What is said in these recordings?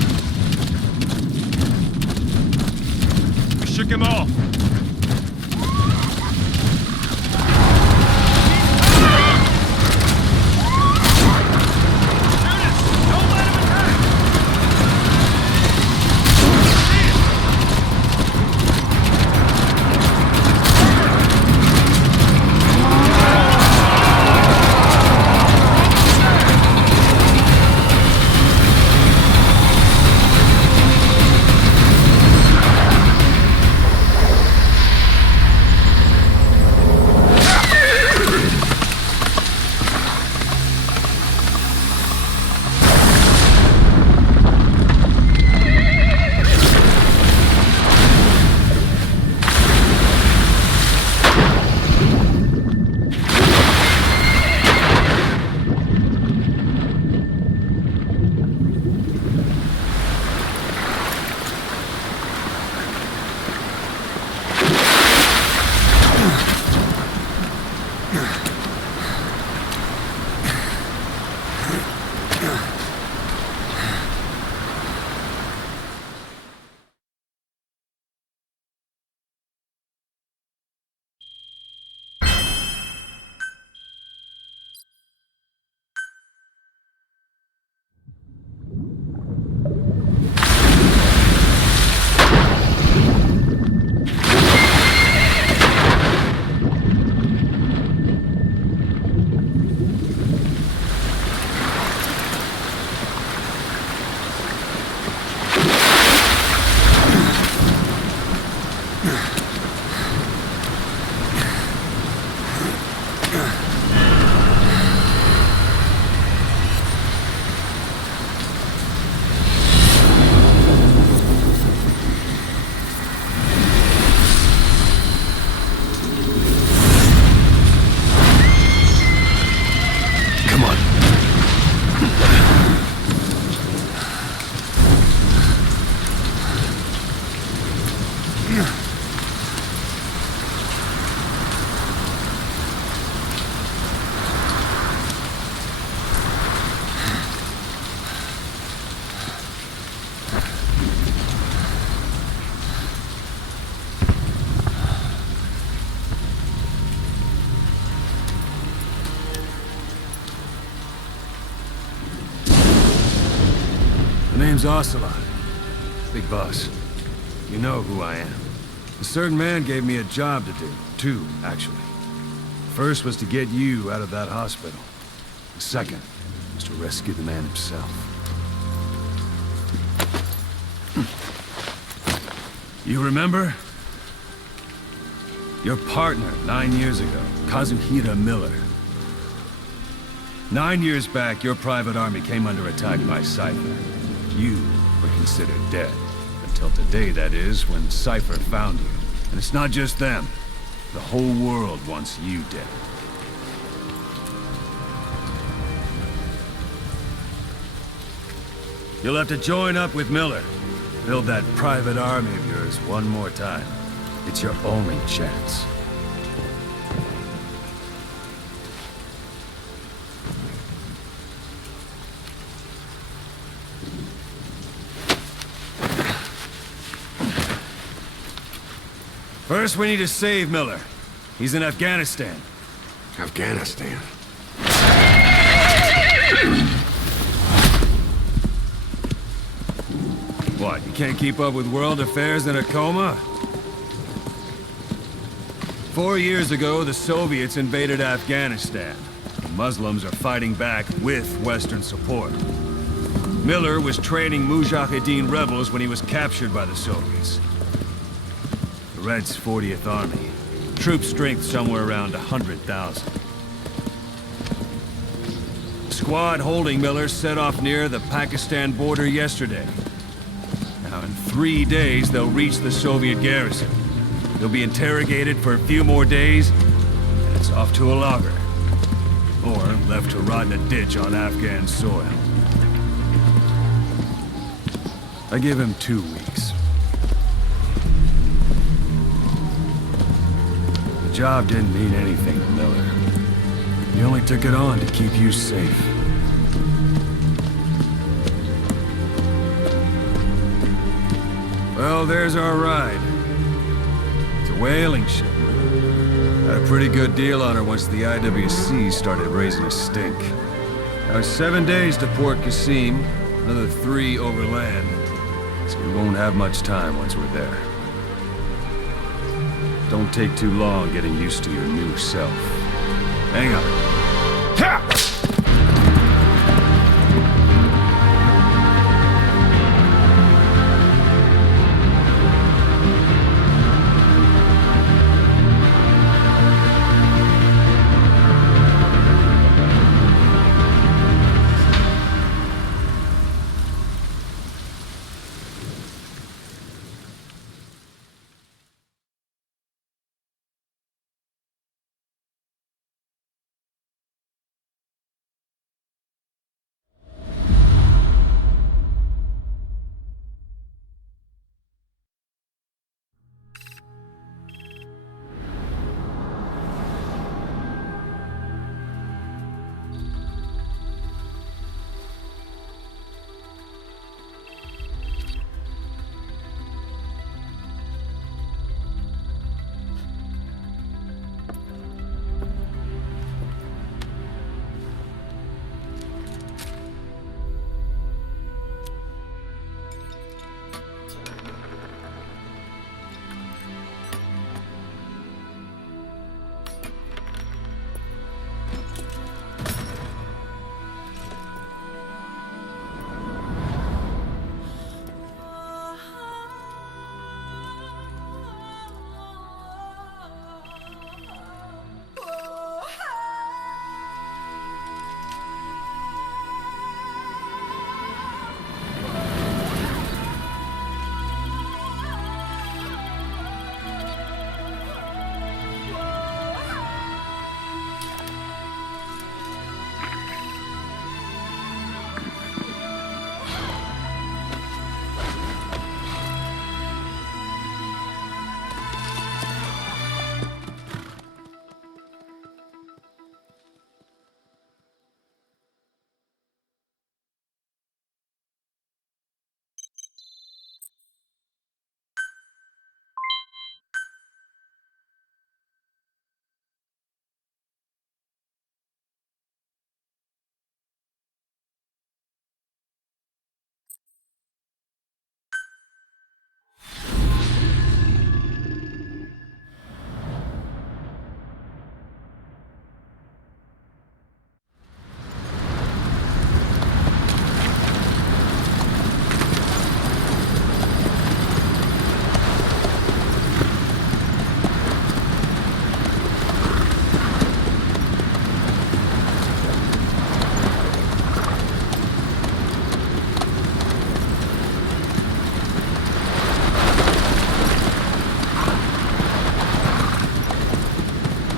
him! We shook him off. My name's Ocelot. Big boss. You know who I am. A certain man gave me a job to do. Two, actually. First was to get you out of that hospital. The second was to rescue the man himself. You remember? Your partner 9 years ago, Kazuhira Miller. 9 years back, your private army came under attack by Cypher. You were considered dead. Until today, that is, when Cypher found you. And it's not just them. The whole world wants you dead. You'll have to join up with Miller. Build that private army of yours one more time. It's your only chance. First, we need to save Miller. He's in Afghanistan. Afghanistan? What, you can't keep up with world affairs in a coma? 4 years ago, the Soviets invaded Afghanistan. The Muslims are fighting back with Western support. Miller was training Mujahideen rebels when he was captured by the Soviets. The Red's 40th Army. Troop strength somewhere around 100,000. The squad holding Miller set off near the Pakistan border yesterday. Now, in 3 days, they'll reach the Soviet garrison. They'll be interrogated for a few more days, and it's off to a lager. Or left to rot in a ditch on Afghan soil. I give him 2 weeks. The job didn't mean anything to Miller. He only took it on to keep you safe. Well, there's our ride. It's a whaling ship. Had a pretty good deal on her once the IWC started raising a stink. Now 7 days to Port Qasim, another 3 overland. So we won't have much time once we're there. Don't take too long getting used to your new self. Hang on. Ha!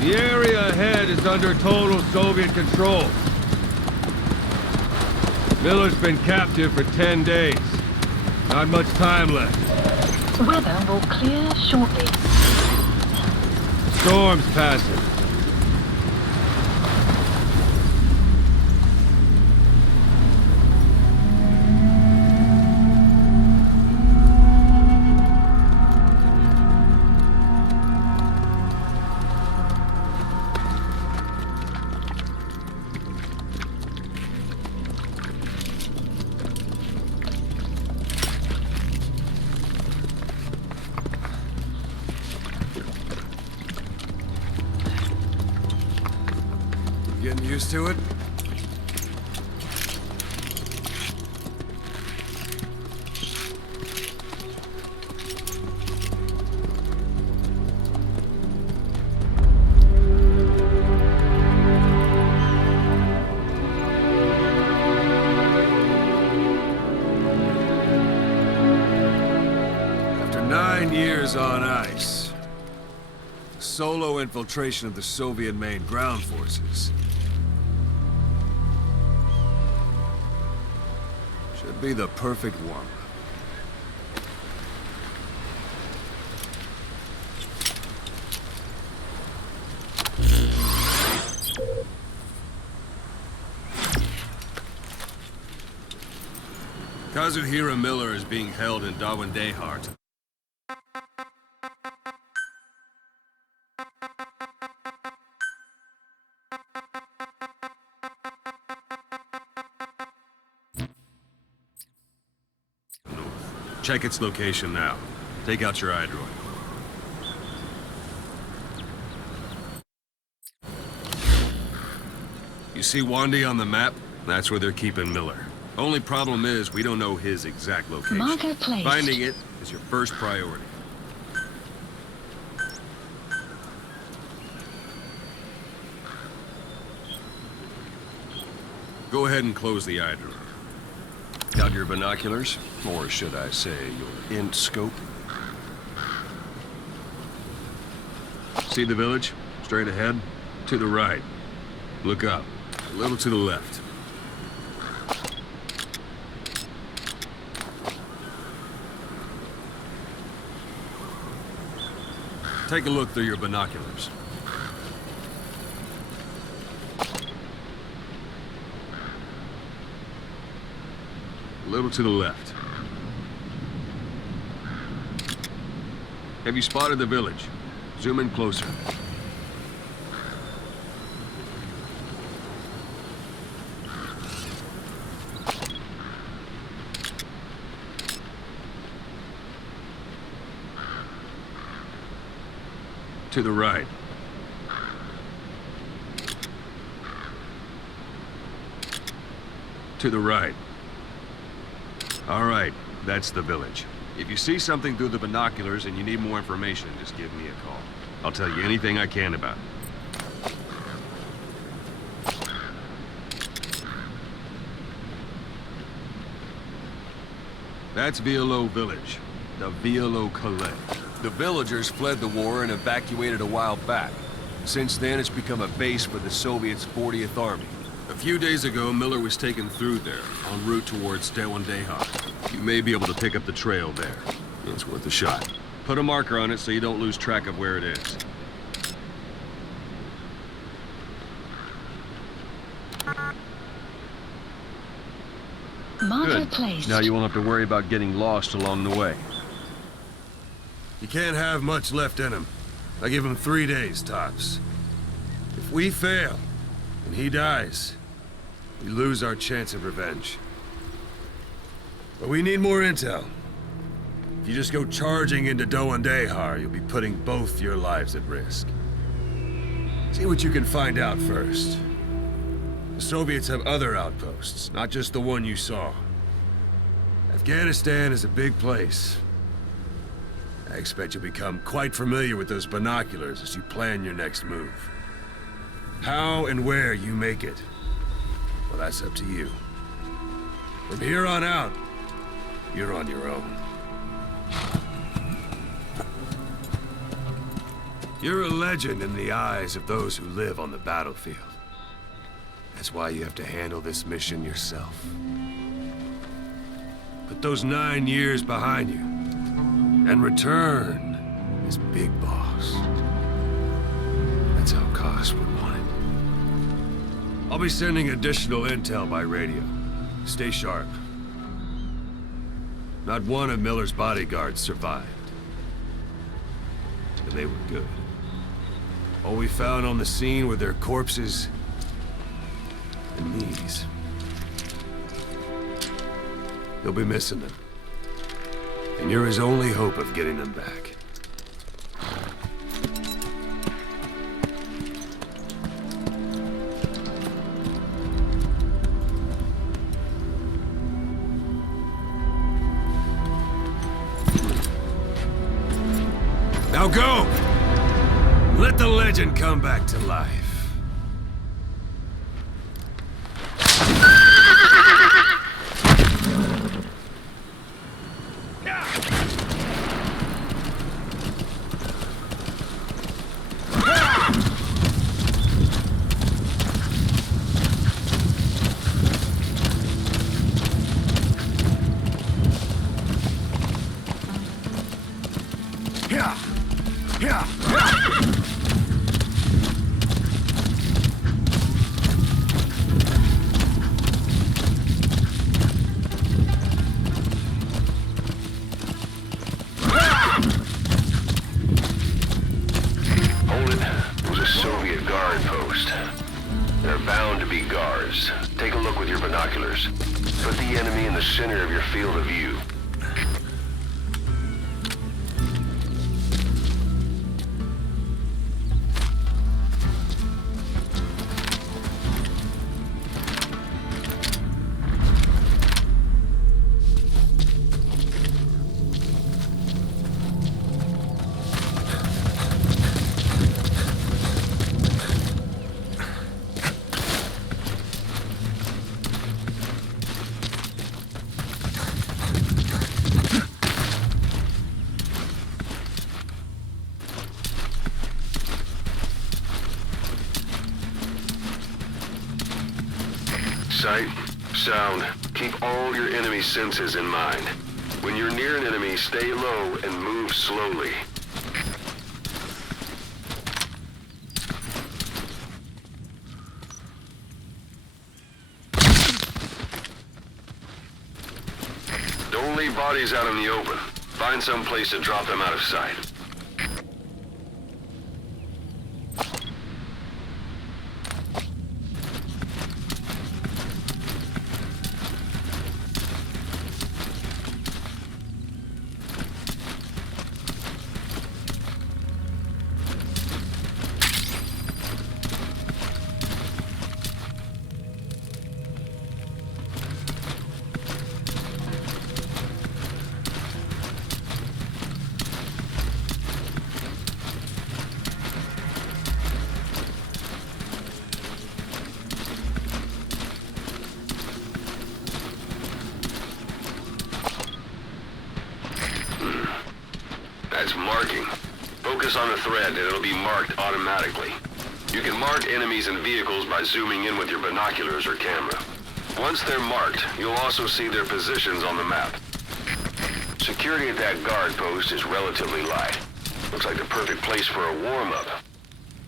The area ahead is under total Soviet control. Miller's been captive for 10 days. Not much time left. Weather will clear shortly. Storm's passing. Getting used to it? After 9 years on ice, the solo infiltration of the Soviet main ground forces should be the perfect warm-up. Kazuhira Miller is being held in Dawandehar Check its location now. Take out your iDroid. You see Wandy on the map? That's where they're keeping Miller. Only problem is, we don't know his exact location. Marker placed. Finding it is your first priority. Go ahead and close the iDroid. Got your binoculars? Or should I say, your int scope? See the village? Straight ahead? To the right. Look up. A little to the left. Take a look through your binoculars. A little to the left. Have you spotted the village? Zoom in closer. To the right. To the right. All right, that's the village. If you see something through the binoculars and you need more information, just give me a call. I'll tell you anything I can about it. That's VIII Village, the VIII Calais. The villagers fled the war and evacuated a while back. Since then, it's become a base for the Soviets' 40th Army. A few days ago, Miller was taken through there, en route towards Dewandeha. You may be able to pick up the trail there. It's worth a shot. Put a marker on it so you don't lose track of where it is. Marker Good. placed. Now you won't have to worry about getting lost along the way. You can't have much left in him. I give him 3 days, tops. If we fail, and he dies, we lose our chance of revenge. But we need more intel. If you just go charging into Dewandeha, you'll be putting both your lives at risk. See what you can find out first. The Soviets have other outposts, not just the one you saw. Afghanistan is a big place. I expect you'll become quite familiar with those binoculars as you plan your next move. How and where you make it, well, that's up to you. From here on out, you're on your own. You're a legend in the eyes of those who live on the battlefield. That's why you have to handle this mission yourself. Put those 9 years behind you, and return as Big Boss. That's how Koss would want it. I'll be sending additional intel by radio. Stay sharp. Not one of Miller's bodyguards survived. And they were good. All we found on the scene were their corpses and knees. You'll be missing them. And you're his only hope of getting them back. Now go! Let the legend come back to life. Sight, sound. Keep all your enemy senses in mind. When you're near an enemy, stay low and move slowly. Don't leave bodies out in the open. Find some place to drop them out of sight. That's marking. Focus on the thread and it'll be marked automatically. You can mark enemies and vehicles by zooming in with your binoculars or camera. Once they're marked, you'll also see their positions on the map. Security at that guard post is relatively light. Looks like the perfect place for a warm-up.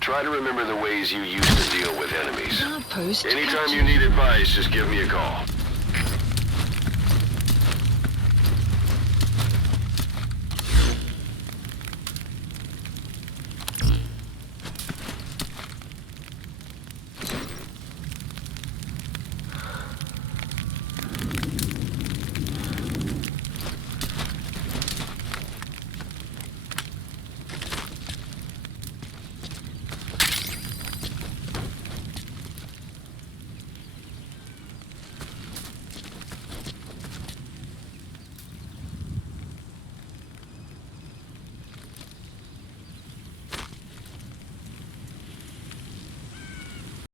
Try to remember the ways you used to deal with enemies. Guard post Anytime captured. you need advice, just give me a call.